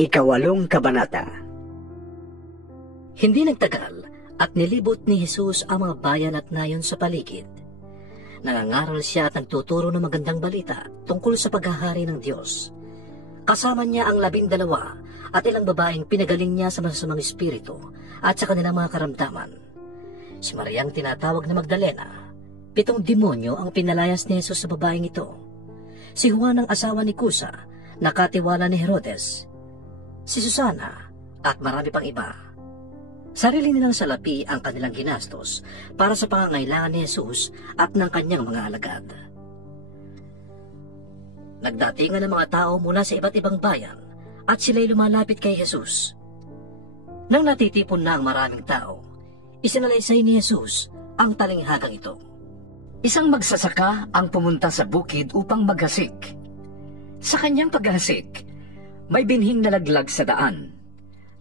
Ikawalong kabanata. Hindi nagtagal at nilibot ni Jesus ang mga bayan at nayon sa paligid. Nangangaral siya at nagtuturo ng magandang balita tungkol sa paghahari ng Diyos. Kasama niya ang 12 at ilang babaeng pinagaling niya sa masasamang espiritu at sa kanilang mga karamdaman. Si Mariang tinatawag na Magdalena, 7 demonyo ang pinalayas ni Jesus sa babaeng ito. Si Juan ang asawa ni Kusa, nakatiwala ni Herodes. Si Susana at marami pang iba. Sarili nilang salapi ang kanilang ginastos para sa pangangailangan ni Jesus at ng kanyang mga alagad. Nagdatingan ng mga tao mula sa iba't ibang bayan at sila'y lumalapit kay Jesus. Nang natitipon na ang maraming tao, isinalaysay ni Jesus ang talinghagang ito. Isang magsasaka ang pumunta sa bukid upang maghasik. Sa kanyang paghasik, may binhing nalaglag sa daan.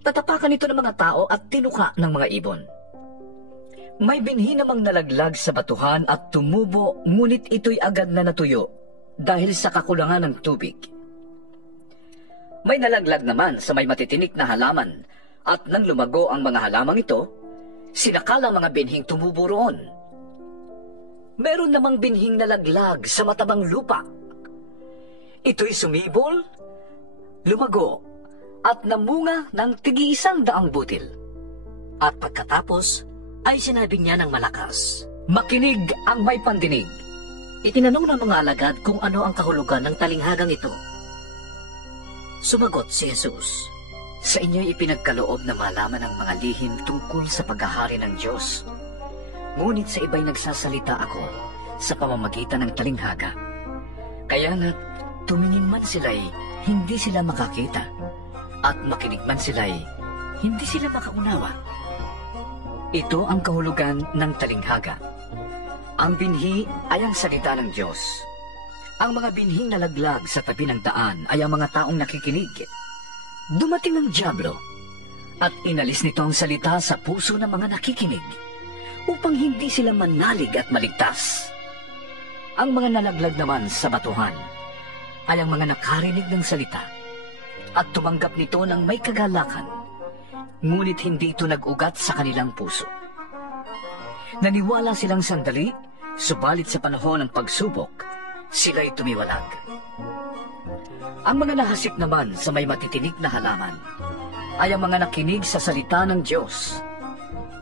Tatapakan ito ng mga tao at tinuka ng mga ibon. May binhi namang nalaglag sa batuhan at tumubo, ngunit ito'y agad na natuyo dahil sa kakulangan ng tubig. May nalaglag naman sa may matitinik na halaman at nang lumago ang mga halamang ito, sinakalang mga binhing tumubo roon. Meron namang binhing nalaglag sa matabang lupa. Ito'y sumibol, lumago, at namunga ng tig-100 butil. At pagkatapos ay sinabi niya ng malakas, "Makinig ang may pandinig." Itinanong ng mga alagad kung ano ang kahulugan ng talinghagang ito. Sumagot si Jesus, "Sa inyo'y ipinagkaloob na malaman ang mga lihim tungkol sa paghahari ng Diyos. Ngunit sa iba'y nagsasalita ako sa pamamagitan ng talinghaga. Kaya na't tumingin man sila'y hindi sila makakita, at makinig man sila'y hindi sila makaunawa. Ito ang kahulugan ng talinghaga. Ang binhi ay ang salita ng Diyos. Ang mga binhing nalaglag sa tabi ng daan ay ang mga taong nakikinig. Dumating ang dyablo at inalis nito ang salita sa puso ng mga nakikinig upang hindi sila manalig at maligtas. Ang mga nalaglag naman sa batuhan ay ang mga nakarinig ng salita at tumanggap nito ng may kagalakan, ngunit hindi ito nag-ugat sa kanilang puso. Naniwala silang sandali, subalit sa panahon ng pagsubok, sila'y tumiwalag. Ang mga nahasik naman sa may matitinik na halaman ay ang mga nakinig sa salita ng Diyos,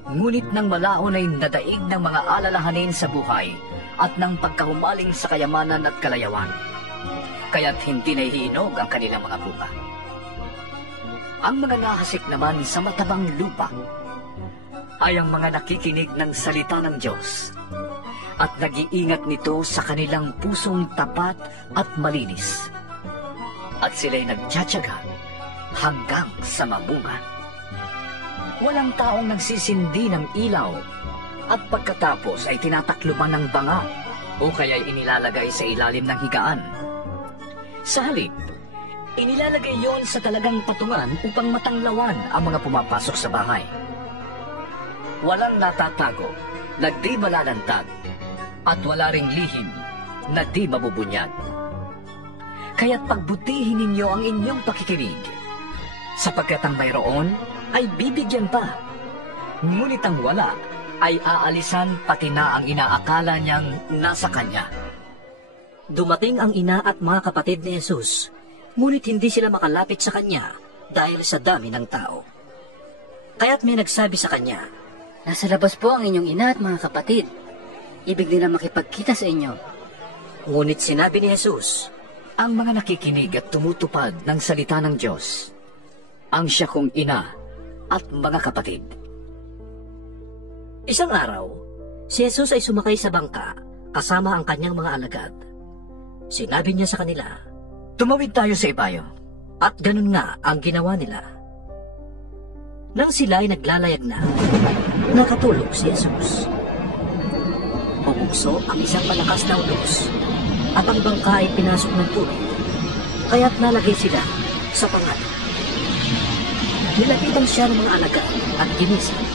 ngunit nang malaon ay nadaig ng mga alalahanin sa buhay at ng pagkahumaling sa kayamanan at kalayawan, kaya't hindi nahihinog ang kanilang mga bunga. Ang mga nahasik naman sa matabang lupa ay ang mga nakikinig ng salita ng Diyos at nag-iingat nito sa kanilang pusong tapat at malinis. At sila'y nagtsatsaga hanggang sa mamunga. Walang taong nagsisindi ng ilaw at pagkatapos ay tinatakluban ng banga o kaya'y inilalagay sa ilalim ng higaan. Sa halip, inilalagay yon sa talagang patungan upang matanglawan ang mga pumapasok sa bahay. Walang natatago na di malalantad at wala ring lihim na di mabubunyag. Kaya't pagbutihin ninyo ang inyong pakikinig, sapagkat ang mayroon ay bibigyan pa, ngunit ang wala ay aalisan pati na ang inaakala niyang nasa kanya. Dumating ang ina at mga kapatid ni Jesus, ngunit hindi sila makalapit sa kanya dahil sa dami ng tao. Kaya't may nagsabi sa kanya, "Nasa labas po ang inyong ina at mga kapatid. Ibig nila makipagkita sa inyo." Ngunit sinabi ni Jesus, "Ang mga nakikinig at tumutupad ng salita ng Diyos, ang siya kong ina at mga kapatid." Isang araw, si Jesus ay sumakay sa bangka kasama ang kanyang mga alagad. Sinabi niya sa kanila, "Tumawid tayo sa ibayo." At ganun nga ang ginawa nila. Nang sila ay naglalayag na, nakatulog si Jesus. Bumugso ang isang malakas na ulos at ang bangka ay pinasok ng tubig, kaya't nalagay sila sa panganib. Nilapitan siya ng mga alagad at ginising.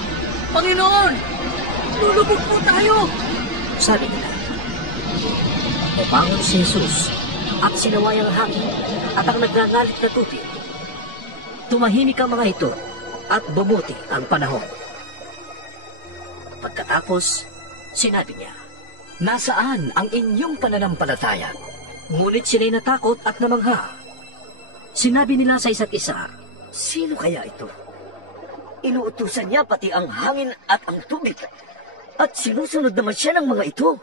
"Panginoon, lulubog po tayo!" sabi nila. Umangon si Jesus at sinaway ang hangin at ang nagngangalit na tubig. Tumahimik ang mga ito at bumuti ang panahon. Pagkatapos, sinabi niya, Nasaan ang inyong pananampalataya? ngunit sila'y natakot at namangha. Sinabi nila sa isa't isa, Sino kaya ito? Inuutusan niya pati ang hangin at ang tubig. At sinusunod naman siya ng mga ito.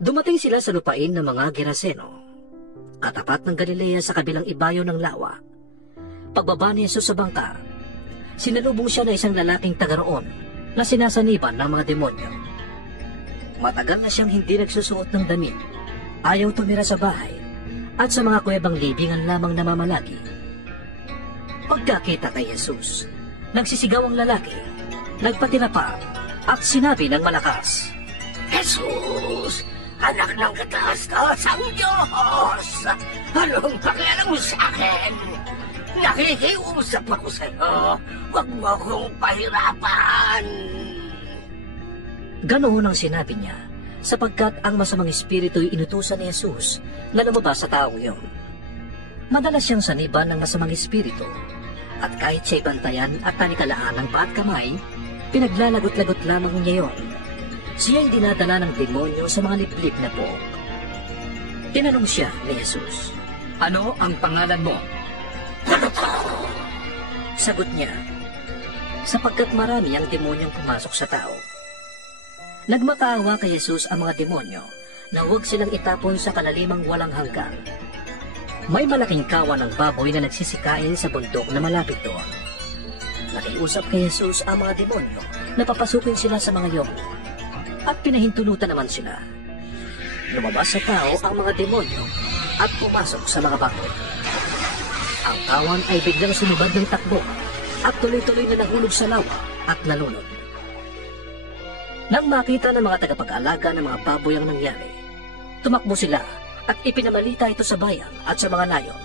Dumating sila sa lupain ng mga Geraseno, katapat ng Galilea sa kabilang ibayo ng lawa. Pagbaba ni Jesus sa bangka, sinalubong siya ng isang lalaking taga roon na sinasaniban ng mga demonyo. Matagal na siyang hindi nagsusuot ng damit, ayaw tumira sa bahay, at sa mga kuwebang libingan lamang namamalagi. Pagkakita kay Jesus, nagsisigaw ang lalaki, nagpatira pa, at sinabi ng malakas, Jesus! Anak ng kataas-taasang Diyos! Anong pakialam mo sa akin? Nakikiusap ako sa'yo. Huwag mo akong pahirapan. Ganoon ang sinabi niya, sapagkat ang masamang espiritu'y inutusan ni Jesus na lumabas sa taong iyon. Madalas siyang saniban ng masamang espiritu, at kahit siya'y bantayan at tanikalaan ng paa at kamay, pinaglalagot-lagot lamang niya yon. Siya'y dinadala ng demonyo sa mga liblib na pook. Tinanong siya ni Jesus, Ano ang pangalan mo? Sagot niya, sapagkat marami ang demonyong pumasok sa tao. Nagmakaawa kay Jesus ang mga demonyo na huwag silang itapon sa kalalimang walang hanggan. May malaking kawan ng baboy na nagsisikain sa bundok na malapit doon. Nakiusap kay Jesus ang mga demonyo na papasukin sila sa mga yon, at pinahintulutan naman sila. Lumabas sa tao ang mga demonyo at pumasok sa mga baboy. Ang kawan ay biglang sumibad ng takbo at tuloy-tuloy na nahulog sa lawa at nalunod. Nang makita ng mga tagapag-alaga ng mga baboy ang nangyari, tumakbo sila at ipinamalita ito sa bayan at sa mga nayon.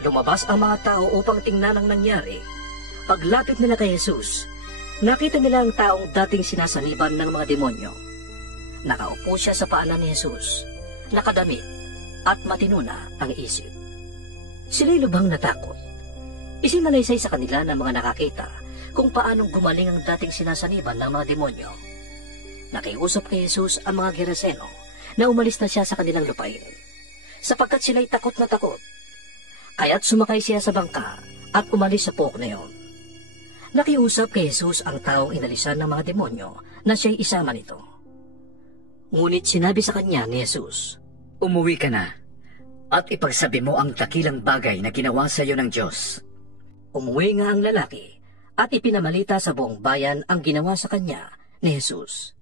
Lumabas ang mga tao upang tingnan ang nangyari. Paglapit nila kay Jesus, nakita nila ang taong dating sinasaniban ng mga demonyo. Nakaupo siya sa paanan ni Jesus, nakadamit at matinuna ang isip. Sila'y lubhang natakot. Isinalaysay sa kanila ng mga nakakita kung paanong gumaling ang dating sinasaniban ng mga demonyo. Nakiusap kay Jesus ang mga Geraseno na umalis na siya sa kanilang lupain, sapagkat sila'y takot na takot. Kaya't sumakay siya sa bangka at umalis sa pook na yon. Nakiusap kay Jesus ang taong inalisan ng mga demonyo na siya'y isama nito. Ngunit sinabi sa kanya ni Jesus, Umuwi ka na, at ipagsabi mo ang dakilang bagay na ginawa sa iyo ng Diyos. Umuwi nga ang lalaki at ipinamalita sa buong bayan ang ginawa sa kanya ni Jesus.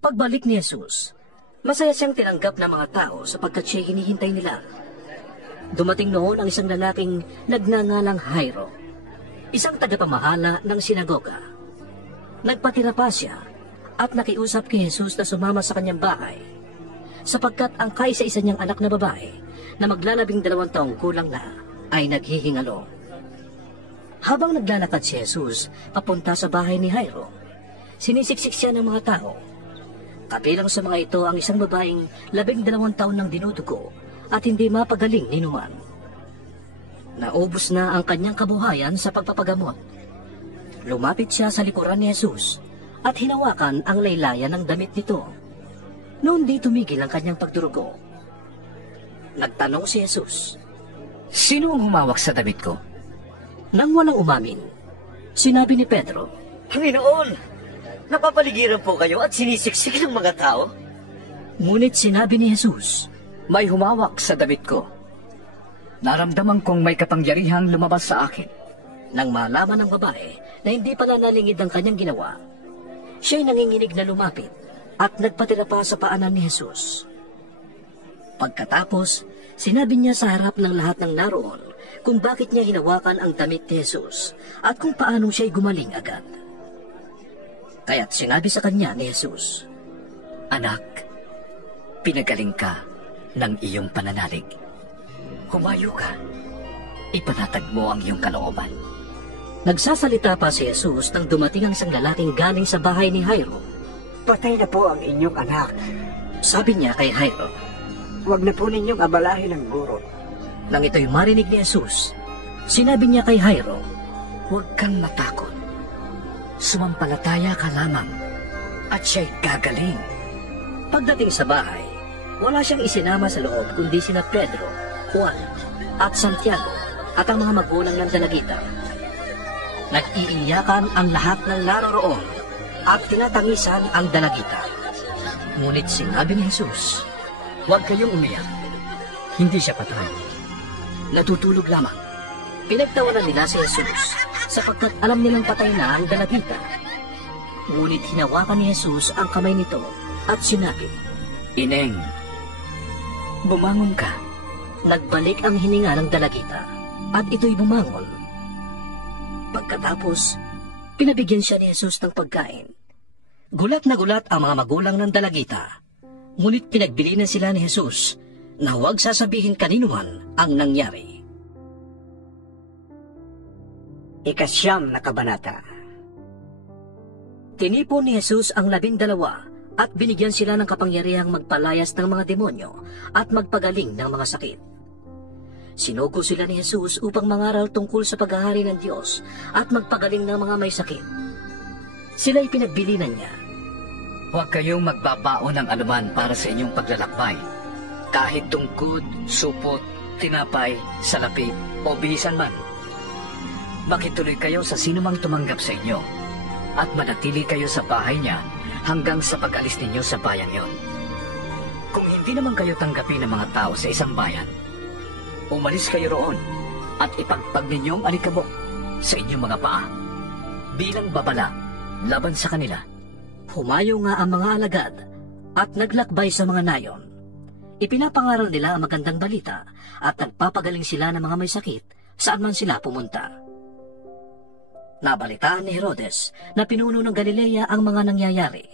Pagbalik ni Jesus, masaya siyang tinanggap ng mga tao sapagkat siya'y hinihintay nila. Dumating noon ang isang lalaking nagngangalang Jairo, isang tagapamahala ng sinagoga. Nagpatira pa siya at nakiusap kay Jesus na sumama sa kanyang bahay, sapagkat ang kaisa-isa niyang anak na babae na maglalabing 2 taong gulang na ay naghihingalo. Habang naglalakad si Jesus papunta sa bahay ni Jairo, sinisiksik siya ng mga tao. Kabilang sa mga ito ang isang babaeng 12 taon nang dinudugo at hindi mapagaling ni numan. Naubos na ang kanyang kabuhayan sa pagpapagamot. Lumapit siya sa likuran ni Jesus at hinawakan ang laylayan ng damit nito. Noon di tumigil ang kanyang pagdurugo. Nagtanong si Jesus, Sino ang humawak sa damit ko? Nang walang umamin, sinabi ni Pedro, Panginoon, napapaligiran po kayo at sinisiksik ng mga tao? Ngunit sinabi ni Jesus, May humawak sa damit ko. Naramdaman kong may kapangyarihang lumabas sa akin. Nang malaman ng babae na hindi pala nalingid ang kanyang ginawa, siya'y nanginginig na lumapit at nagpatira pa sa paanan ni Jesus. Pagkatapos, sinabi niya sa harap ng lahat ng naroon kung bakit niya hinawakan ang damit ni Jesus at kung paanong siya'y gumaling agad. Kaya't sinabi sa kanya ni Jesus, Anak, pinagaling ka ng iyong pananalig. Humayo ka. Ipanatag mo ang iyong kalooban. Nagsasalita pa si Jesus nang dumating ang isang lalaking galing sa bahay ni Jairo. Patay na po ang inyong anak. Sabi niya kay Jairo, Huwag na po ninyong abalahin ang guro. Nang ito'y marinig ni Jesus, sinabi niya kay Jairo, Huwag kang matakot. Sumampalataya ka lamang at siya'y gagaling. Pagdating sa bahay, wala siyang isinama sa loob kundi sina Pedro, Juan, at Santiago at ang mga magulang ng dalagita. Nag-iiyakan ang lahat ng naroroon at tinatangisan ang dalagita. Ngunit sinabi ni Jesus, Huwag kayong umiyak. Hindi siya patay. Natutulog lamang. Pinagtawanan nila si Jesus sapagkat alam nilang patay na ang dalagita. Ngunit hinawakan ni Jesus ang kamay nito at sinabi, Ineng, bumangon ka. Nagbalik ang hininga ng dalagita at ito'y bumangon. Pagkatapos, pinabigyan siya ni Jesus ng pagkain. Gulat na gulat ang mga magulang ng dalagita, ngunit pinagbilinan sila ni Jesus na huwag sasabihin kaninuman ang nangyari. Ikasyam na kabanata. Tinipon ni Jesus ang 12 at binigyan sila ng kapangyarihang magpalayas ng mga demonyo at magpagaling ng mga sakit. Sinugo sila ni Jesus upang mangaral tungkol sa paghahari ng Diyos at magpagaling ng mga may sakit. Sila'y pinagbilinan niya. Huwag kayong magbabaon ng anuman para sa inyong paglalakbay. Kahit tungkod, supot, tinapay, salapi o bihisan man. Makituloy kayo sa sinumang tumanggap sa inyo at manatili kayo sa bahay niya hanggang sa pag-alis ninyo sa bayan yon. Kung hindi naman kayo tanggapin ng mga tao sa isang bayan, umalis kayo roon at ipagpag ninyong alikabok sa inyong mga paa bilang babala laban sa kanila. Humayo nga ang mga alagad at naglakbay sa mga nayon. Ipinapangaral nila ang magandang balita at nagpapagaling sila ng mga may sakit saan man sila pumunta. Nabalitaan ni Herodes na pinuno ng Galilea ang mga nangyayari.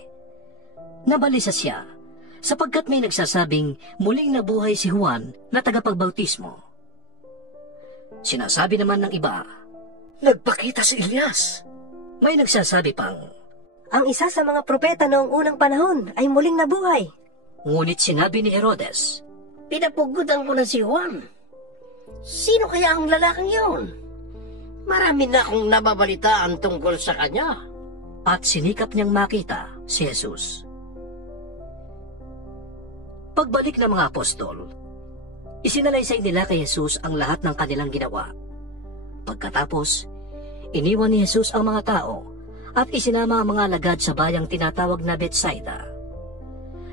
Nabalisa siya sapagkat may nagsasabing muling nabuhay si Juan na tagapagbautismo. Sinasabi naman ng iba, Nagpakita si Elias. May nagsasabi pang, Ang isa sa mga propeta noong unang panahon ay muling nabuhay. Ngunit sinabi ni Herodes, Pinapugutan ko na si Juan. Sino kaya ang lalaking yun? Marami na akong nababalitaan tungkol sa kanya. at sinikap niyang makita si Jesus. Pagbalik ng mga apostol, isinalaysay nila kay Jesus ang lahat ng kanilang ginawa. Pagkatapos, iniwan ni Jesus ang mga tao at isinama ang mga alagad sa bayang tinatawag na Bethsaida.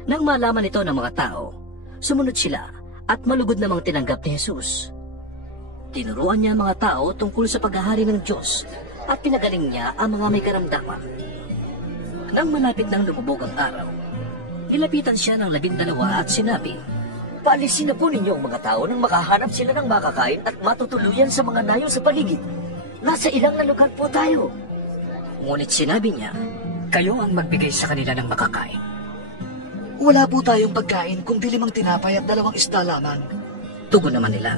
Nang malaman ito ng mga tao, sumunod sila at malugod namang tinanggap ni Jesus. Tinuruan niya ang mga tao tungkol sa paghahari ng Diyos at pinagaling niya ang mga may karamdaman. Nang malapit ng lumubog ang araw, nilapitan siya ng 12 at sinabi, Paalisin na po ninyo ang mga tao nang makahanap sila ng makakain at matutuluyan sa mga nayo sa paligid. Nasa ilang na lugar po tayo. Ngunit sinabi niya, Kayo ang magbigay sa kanila ng makakain. Wala po tayong pagkain kundi 5 tinapay at 2 isda lamang. tugon naman nila,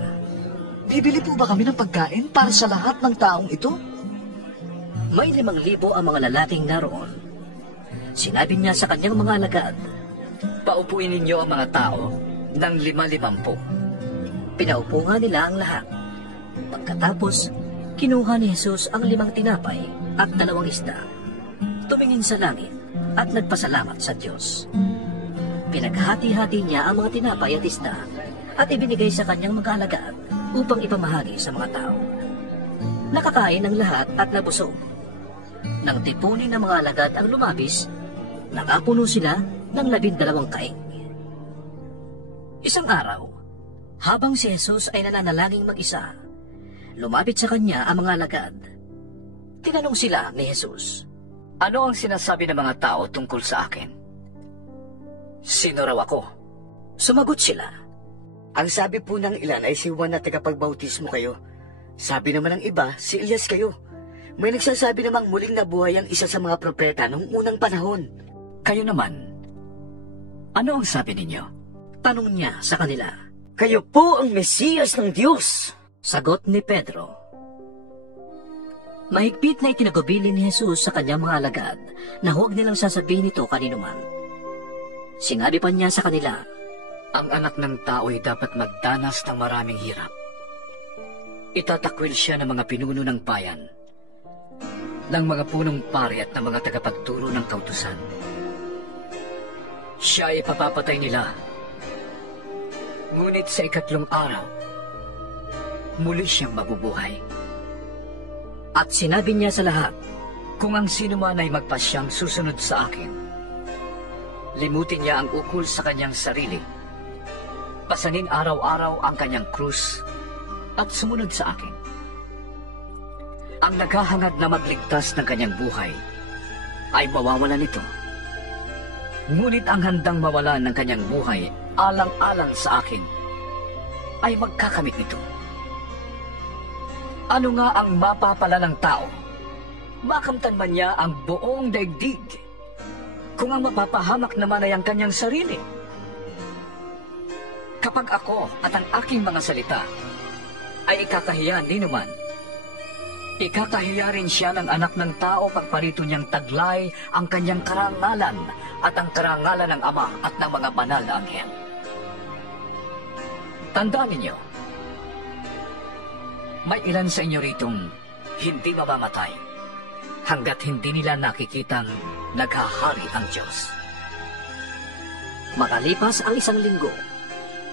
Bibili po ba kami ng pagkain para sa lahat ng taong ito? may 5,000 ang mga lalaking naroon. Sinabi niya sa kanyang mga alagad, Paupuin ninyo ang mga tao ng 50. pinaupo nga nila ang lahat. Pagkatapos, kinuha ni Jesus ang 5 tinapay at 2 isda. Tumingin sa langit at nagpasalamat sa Diyos. Pinaghati-hati niya ang mga tinapay at isda at ibinigay sa kanyang mga alagad upang ipamahagi sa mga tao. Nakakain ang lahat at nabusog. Nang tipunin ng mga alagad ang lumabis, nakapuno sila ng 12 kaing. Isang araw, habang si Jesus ay nananalangin mag-isa, lumapit sa kanya ang mga alagad. Tinanong sila ni Jesus, Ano ang sinasabi ng mga tao tungkol sa akin? Sino raw ako? Sumagot sila, Ang sabi po ng ilan ay si Juan na tagapagbautismo kayo. Sabi naman ng iba, si Elias kayo. May nagsasabi namang muling nabuhay ang isa sa mga propeta noong unang panahon. Kayo naman, ano ang sabi ninyo? tanong niya sa kanila. Kayo po ang Mesiyas ng Diyos. Sagot ni Pedro. Mahigpit na itinagubili ni Jesus sa kanyang mga alagad na huwag nilang sasabihin ito kaninuman. Sinabi pa niya sa kanila, Ang anak ng tao ay dapat magdanas ng maraming hirap Itatakwil siya ng mga pinuno ng bayan, ng mga punong pari at ng mga tagapagturo ng kautusan. Siya ay papapatay nila. Ngunit sa 3 araw, muli siyang mabubuhay. At sinabi niya sa lahat, Kung ang sino man ay magpasyang susunod sa akin, limutin niya ang ukol sa kanyang sarili, pasanin araw-araw ang kanyang krus, at sumunod sa akin. Ang naghahangad na magligtas ng kanyang buhay ay mawawalan nito. Ngunit ang handang mawalan ng kanyang buhay alang-alang sa akin ay magkakamit nito. Ano nga ang mapapala ng tao? Makamtan man niya ang buong daigdig, kung ang mapapahamak naman ay ang kanyang sarili. Kapag ako at ang aking mga salita ay ikakahiya ni naman, ikakahiya rin siya ng anak ng tao pagparito niyang taglay ang kanyang karangalan at ang karangalan ng Ama at ng mga banal na anghel. Tandaan ninyo, may ilan sa inyo ritong hindi mamamatay hanggat hindi nila nakikitang naghahari ang Diyos. makalipas ang 1 linggo,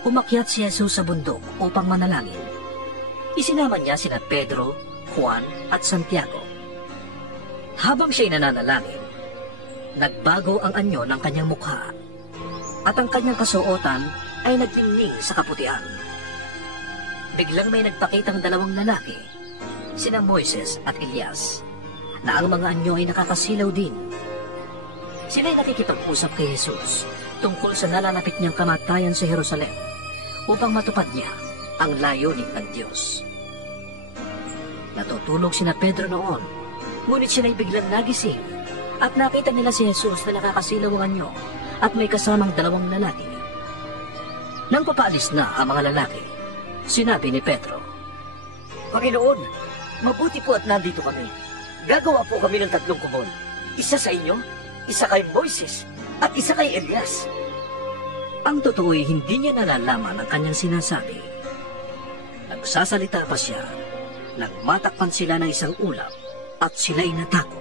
umakyat si Jesus sa bundok upang manalangin. Isinama niya sina Pedro, Juan at Santiago. Habang siya'y nananalangin, nagbago ang anyo ng kanyang mukha at ang kanyang kasuotan ay naglingning sa kaputian. Biglang may nagpakitang 2 lalaki, sina Moises at Elias, na ang mga anyo ay nakakasilaw din. Sila'y nakikipag-usap kay Jesus tungkol sa nalalapit niyang kamatayan sa Jerusalem upang matupad niya ang layunin ng Diyos. Natutulog sina Pedro noon, ngunit sila'y biglang nagising at nakita nila si Jesus na nakakasilaw ang anyo at may kasamang 2 lalaki. Nang papaalis na ang mga lalaki, sinabi ni Pedro, Panginoon, mabuti po at nandito kami. Gagawa po kami ng 3 kubon. Isa sa inyo, isa kay Moises, at isa kay Elias. ang totoo'y hindi niya nalalaman ang kanyang sinasabi. Nagsasalita pa siya nang matakpan sila ng isang ulap at sila'y natakot.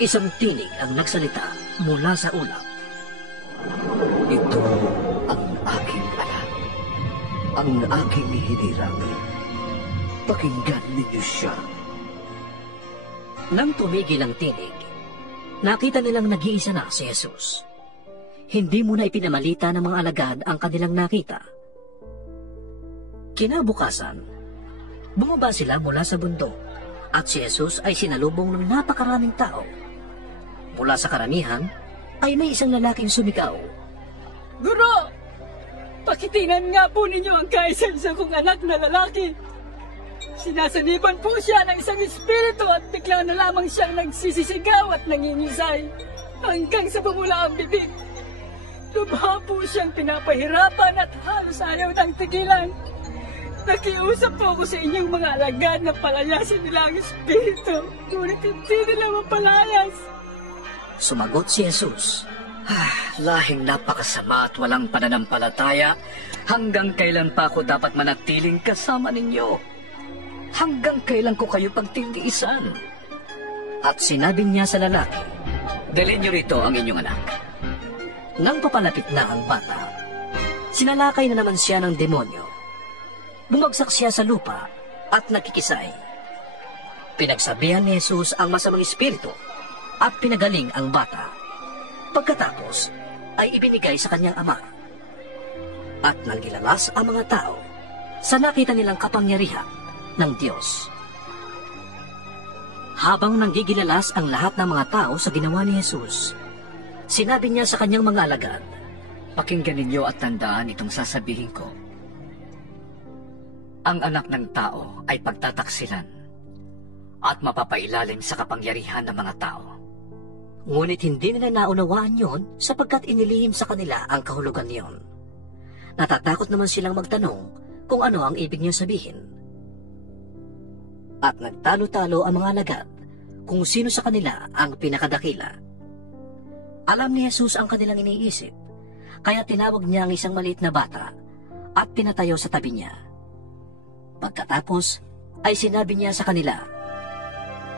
Isang tinig ang nagsalita mula sa ulap. Ito ang aking anak, ang aking hinirang. Pakinggan ninyo siya. Nang tumigil ang tinig, nakita nilang nag-iisa na si Jesus. Hindi muna ipinamalita ng mga alagad ang kanilang nakita. Kinabukasan, bumaba sila mula sa bundok at si Jesus ay sinalubong ng napakaraming tao. Mula sa karamihan ay may isang lalaking sumigaw. Guro! Pakitingnan nga po ninyo ang kaisa-isa kong anak na lalaki. Sinasaniban po siya ng isang espiritu at bigla na lamang siyang nagsisisigaw at nangingisay hanggang sa bumula ang bibig. Lubha po siyang pinapahirapan at halos ayaw ng tigilan. Nakiusap po ako sa inyong mga alagad na palayasin nila ang espiritu, ngunit hindi nila mapalayas. Sumagot si Jesus. Lahing napakasama at walang pananampalataya. Hanggang kailan pa ako dapat manatiling kasama ninyo? Hanggang kailan ko kayo pagtindiisan? At sinabi niya sa lalaki, Dalhin niyo rito ang inyong anak. nang papalapit na ang bata, sinalakay na naman siya ng demonyo. Bumagsak siya sa lupa at nakikisay. Pinagsabihan ni Jesus ang masamang espiritu at pinagaling ang bata. Pagkatapos ay ibinigay sa kanyang ama. At nanggilalas ang mga tao sa nakita nilang kapangyarihan ng Diyos. Habang nanggigilalas ang lahat ng mga tao sa ginawa ni Jesus, sinabi niya sa kanyang mga alagad, Pakinggan ninyo at tandaan itong sasabihin ko. Ang anak ng tao ay pagtataksilan at mapapailalim sa kapangyarihan ng mga tao. Ngunit hindi nila naunawaan yon sapagkat inilihim sa kanila ang kahulugan niyon. Natatakot naman silang magtanong kung ano ang ibig niya sabihin. At nagtalo-talo ang mga alagad kung sino sa kanila ang pinakadakila. Alam ni Jesus ang kanilang iniisip, kaya tinawag niya ang isang maliit na bata at pinatayo sa tabi niya. Pagkatapos ay sinabi niya sa kanila,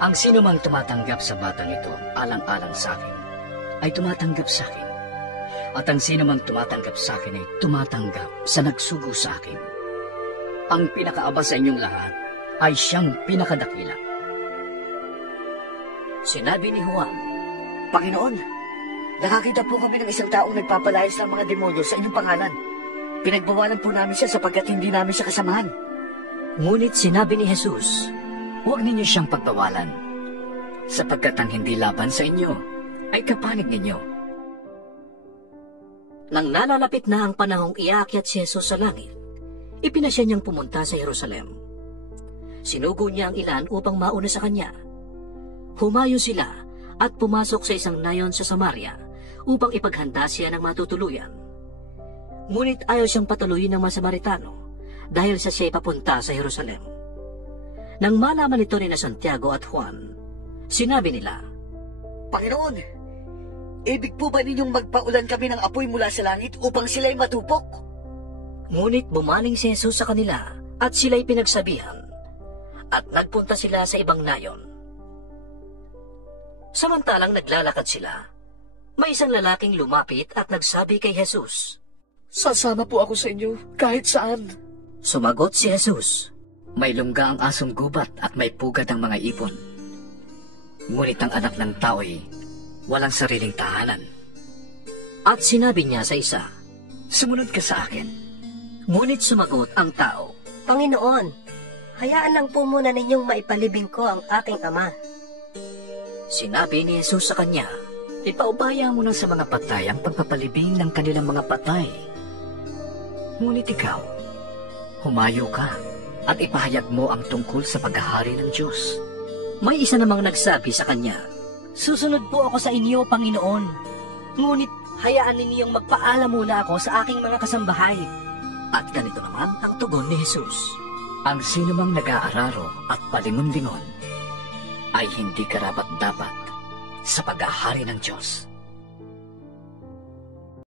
Ang sino mang tumatanggap sa batang ito alang-alang sa akin, ay tumatanggap sa akin. At ang sino mang tumatanggap sa akin ay tumatanggap sa nagsugo sa akin. Ang pinakaaba sa inyong lahat ay siyang pinakadakila. Sinabi ni Juan, Panginoon, nakakita po kami ng isang taong nagpapalayas ng mga demonyo sa inyong pangalan. Pinagbawalan po namin siya sapagkat hindi namin siya kasamahan. ngunit sinabi ni Jesus, Huwag ninyo siyang pagbawalan, sapagkat ang hindi laban sa inyo ay kapanig ninyo. nang nalalapit na ang panahong iakyat si Jesus sa langit, ipinasya niyang pumunta sa Jerusalem. Sinugo niya ang ilan upang mauna sa kanya. Humayo sila at pumasok sa isang nayon sa Samaria upang ipaghanda siya ng matutuluyan. Ngunit ayaw siyang patuloyin ng mga Samaritano dahil sa siya'y papunta sa Jerusalem. Nang malaman ito ni na Santiago at Juan, sinabi nila, Panginoon, ibig po ba ninyong magpaulan kami ng apoy mula sa langit upang sila'y matupok? Ngunit bumaling si Jesus sa kanila at sila'y pinagsabihan, at nagpunta sila sa ibang nayon. Samantalang naglalakad sila, may isang lalaking lumapit at nagsabi kay Jesus. Sasama po ako sa inyo kahit saan. Sumagot si Jesus, May lungga ang asong gubat at may pugad ang mga ipon. Ngunit ang anak ng tao'y walang sariling tahanan. at sinabi niya sa isa. Sumunod ka sa akin. Ngunit sumagot ang tao. Panginoon, hayaan lang po muna ninyong maipalibing ko ang aking ama. Sinabi ni Jesus sa kanya, Ipaubaya mo na sa mga patay ang pagpapalibing ng kanilang mga patay. Ngunit ikaw, humayo ka at ipahayag mo ang tungkol sa paghahari ng Diyos. May isa namang nagsabi sa kanya, Susunod po ako sa inyo, Panginoon. Ngunit hayaan ninyong magpaalam muna ako sa aking mga kasambahay. at ganito naman ang tugon ni Jesus. Ang sinumang nag-aararo at palingon-lingon ay hindi karapat-dapat sa paghahari ng Diyos.